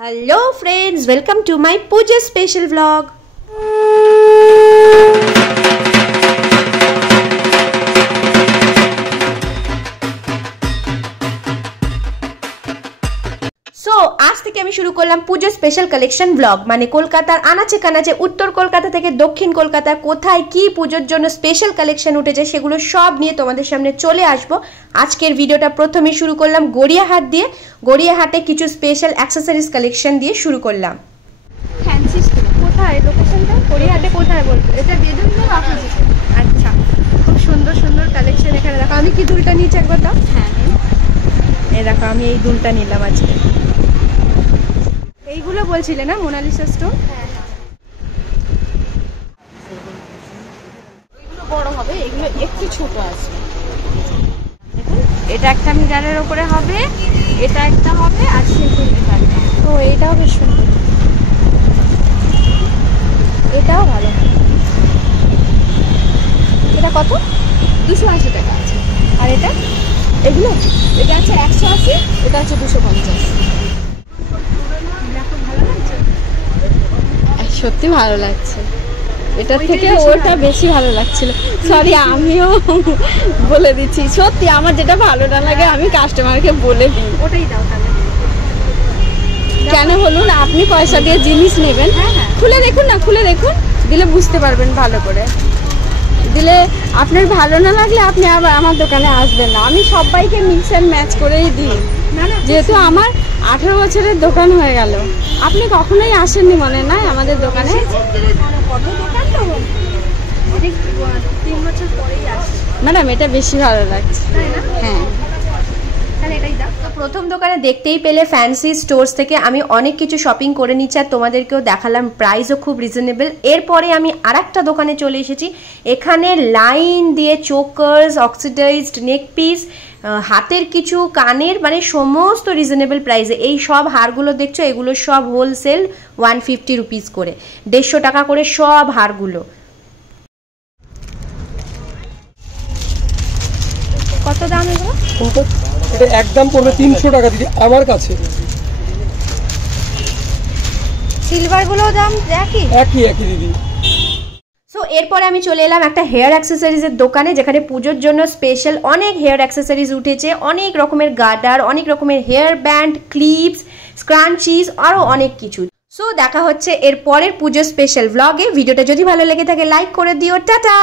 Hello friends, welcome to my Puja special vlog. So আজ থেকে আমি শুরু করলাম পুজো স্পেশাল কালেকশন ব্লগ, মানে কলকাতার আনাচে কানাচে উত্তর কলকাতা থেকে দক্ষিণ কলকাতা কোথায় কি পুজোর জন্য স্পেশাল কালেকশন উঠেছে সেগুলো সব নিয়ে তোমাদের সামনে চলে আসবো। আজকের ভিডিওটা প্রথমে শুরু করলাম গড়িয়াহাট দিয়ে। গড়িয়াহাটে কিছু স্পেশাল অ্যাক্সেসরিজ কালেকশন দিয়ে শুরু করলাম। ফ্যান্সি স্টোর কোথায়? লোকেশনটা গড়িয়াহাটে কোথায় বলবো? এটা বেদুনপুর অপোজিটে। আচ্ছা, খুব সুন্দর সুন্দর কালেকশন এখানে দেখো। আমি কি দুলটা নিয়েছি একবার দাও। হ্যাঁ, এই দেখো আমি এই দুলটা নিলাম আজকে। এইগুলো বলছিলে না মোনালিসা স্টোর? হ্যাঁ, এগুলো বড় হবে, এগুলো একটু ছোট আছে। দেখুন, এটা একটা মিরারের উপরে হবে, এটা একটা হবে, আর সিম্পল এটা একটা। ও, এটাও বেশ সুন্দর, এটাও ভালো। এটা কত? 280 টাকা আছে। আর এটা এগুলো এটা আছে 180, এটা আছে 250। সত্যি ভালো লাগছে, এটার থেকে ওটা বেশি ভালো লাগছিল। সরি, আমিও বলে দিচ্ছি, সত্যি আমার যেটা ভালো না লাগে আমি কাস্টমারকে বলে দিই। ওটাই দাও তাহলে। কেন বলুন, আপনি পয়সা দিয়ে জিনিস নেবেন, খুলে দেখুন না, খুলে দেখুন, দিলে বুঝতে পারবেন ভালো করে। দিলে আপনার ভালো না লাগলে আপনি আবার আমার দোকানে আসবেন না। আমি সবাইকে মিক্স অ্যান্ড ম্যাচ করেই দিই, যেহেতু আমার 18 বছরের দোকান হয়ে গেল। আপনি কখনোই আসেননি মনে নাই আমাদের দোকানে? ম্যাডাম, এটা বেশি ভালো লাগছে। হ্যাঁ, তো প্রথম দোকানে দেখতেই পেলে ফ্যান্সি স্টোর্স থেকে আমি অনেক কিছু শপিং করে নিচ্ছি আর তোমাদেরকেও দেখালাম, প্রাইসও খুব রিজনেবল। এরপরে আমি আরেকটা দোকানে চলে এসেছি। এখানে লাইন দিয়ে চোকার্স, অক্সিডাইজড নেক পিস, হাতের কিছু, কানের, মানে সমস্ত রিজনেবল প্রাইসে। এই সব হারগুলো দেখছো, এগুলো সব হোলসেল 150 রুপিস করে, 150 টাকা করে সব হারগুলো। কত দাম এগুলো? এটা একদম পড়বে 300 টাকা দিদি আমার কাছে। সিলভার গুলো দাম একই একই দিদি। সো এরপরে আমি চলে এলাম একটা হেয়ার অ্যাক্সেসরিজের দোকানে, যেখানে পুজোর জন্য স্পেশাল অনেক হেয়ার অ্যাক্সেসরিজ উঠেছে। অনেক রকমের গার্ডার, অনেক রকমের হেয়ার ব্যান্ড, ক্লিপস, স্ক্রাঞ্চিজ, আরও অনেক কিছু। সো দেখা হচ্ছে এর পরের পুজোর স্পেশাল ভ্লগে। ভিডিওটা যদি ভালো লেগে থাকে লাইক করে দিও। টাটা।